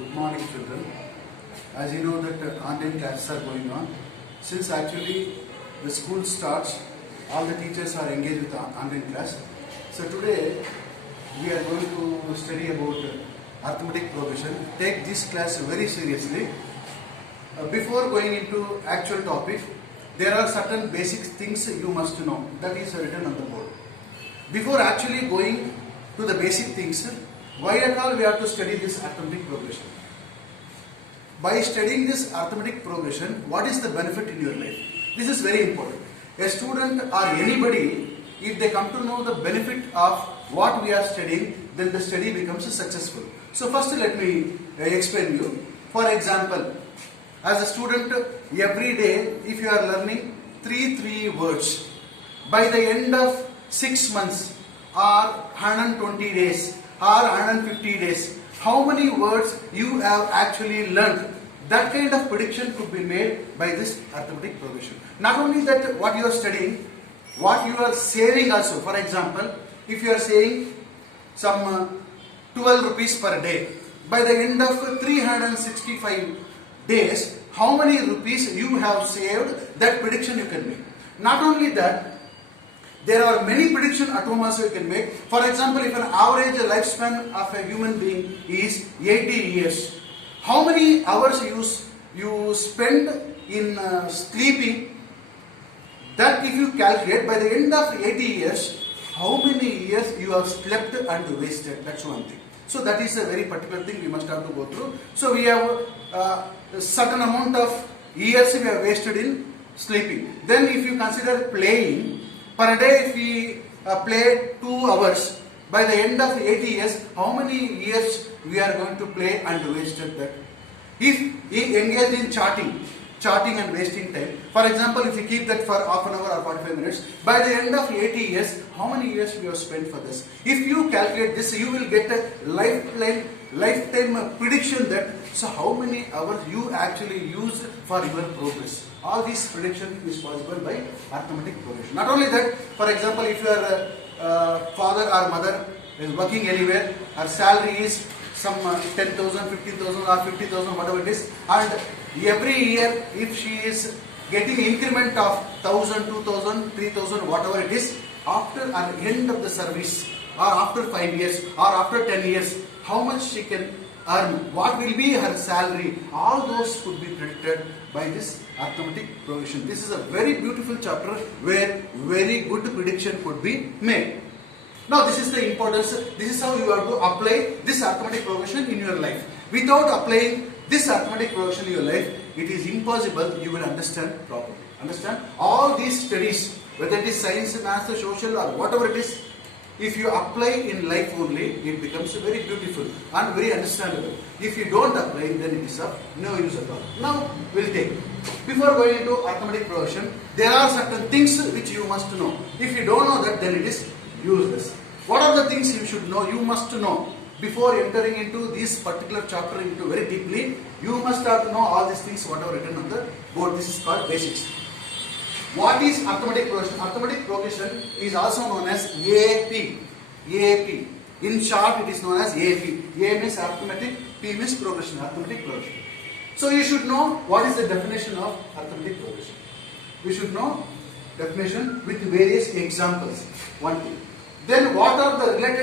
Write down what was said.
Good morning, children. As you know that online classes are going on. Since actually the school starts, all the teachers are engaged with the online class. So today we are going to study about arithmetic progression. Take this class very seriously. Before going into actual topic, there are certain basic things you must know. That is written on the board. Before actually going to the basic things, why at all we have to study this arithmetic progression? By studying this arithmetic progression, what is the benefit in your life? This is very important. A student or anybody, if they come to know the benefit of what we are studying, then the study becomes successful. So first let me explain you. For example, as a student, every day if you are learning three words, by the end of 6 months or 120 days or 150 days, how many words you have actually learned? That kind of prediction could be made by this arithmetic progression. Not only that, what you are studying, what you are saving also. For example, if you are saying some 12 rupees per day, by the end of 365 days, how many rupees you have saved, that prediction you can make. Not only that, there are many predictions at home also you can make. For example, if an average lifespan of a human being is 80 years, how many hours you spend in sleeping, that if you calculate, by the end of 80 years, how many years you have slept and wasted. That's one thing. So that is a very particular thing we must have to go through. So we have a certain amount of years we have wasted in sleeping. Then if you consider playing, per day if we play 2 hours, by the end of 80 years, how many years we are going to play and wasted that? If we engage in chatting and wasting time, for example, if you keep that for half an hour or 45 minutes, by the end of 80 years, how many years we have spent for this? If you calculate this, you will get a lifetime prediction that, so how many hours you actually used for your progress. All these prediction is possible by arithmetic progression. Not only that, for example, if your father or mother is working anywhere, her salary is some 10,000, 15,000 or 50,000, whatever it is, and every year if she is getting increment of 1,000, 2,000, 3,000, whatever it is, after an end of the service or after 5 years or after 10 years, how much she can earn, what will be her salary, all those could be predicted by this arithmetic progression. This is a very beautiful chapter where very good prediction could be made. Now this is the importance, this is how you are to apply this arithmetic progression in your life. Without applying this arithmetic progression in your life, it is impossible you will understand properly. Understand? All these studies, whether it is science, maths, social or whatever it is, if you apply in life only, it becomes very beautiful and very understandable. If you don't apply, then it is of no use at all. Now we'll take. Before going into arithmetic progression, there are certain things which you must know. If you don't know that, then it is useless. What are the things you should know? You must know. Before entering into this particular chapter into very deeply, you must have to know all these things what are written on the board. This is called basics. What is arithmetic progression? Arithmetic progression is also known as AP. AP. In short, it is known as AP. A means arithmetic, P means progression, arithmetic progression. So you should know what is the definition of arithmetic progression. We should know definition with various examples. One thing. Then what are the related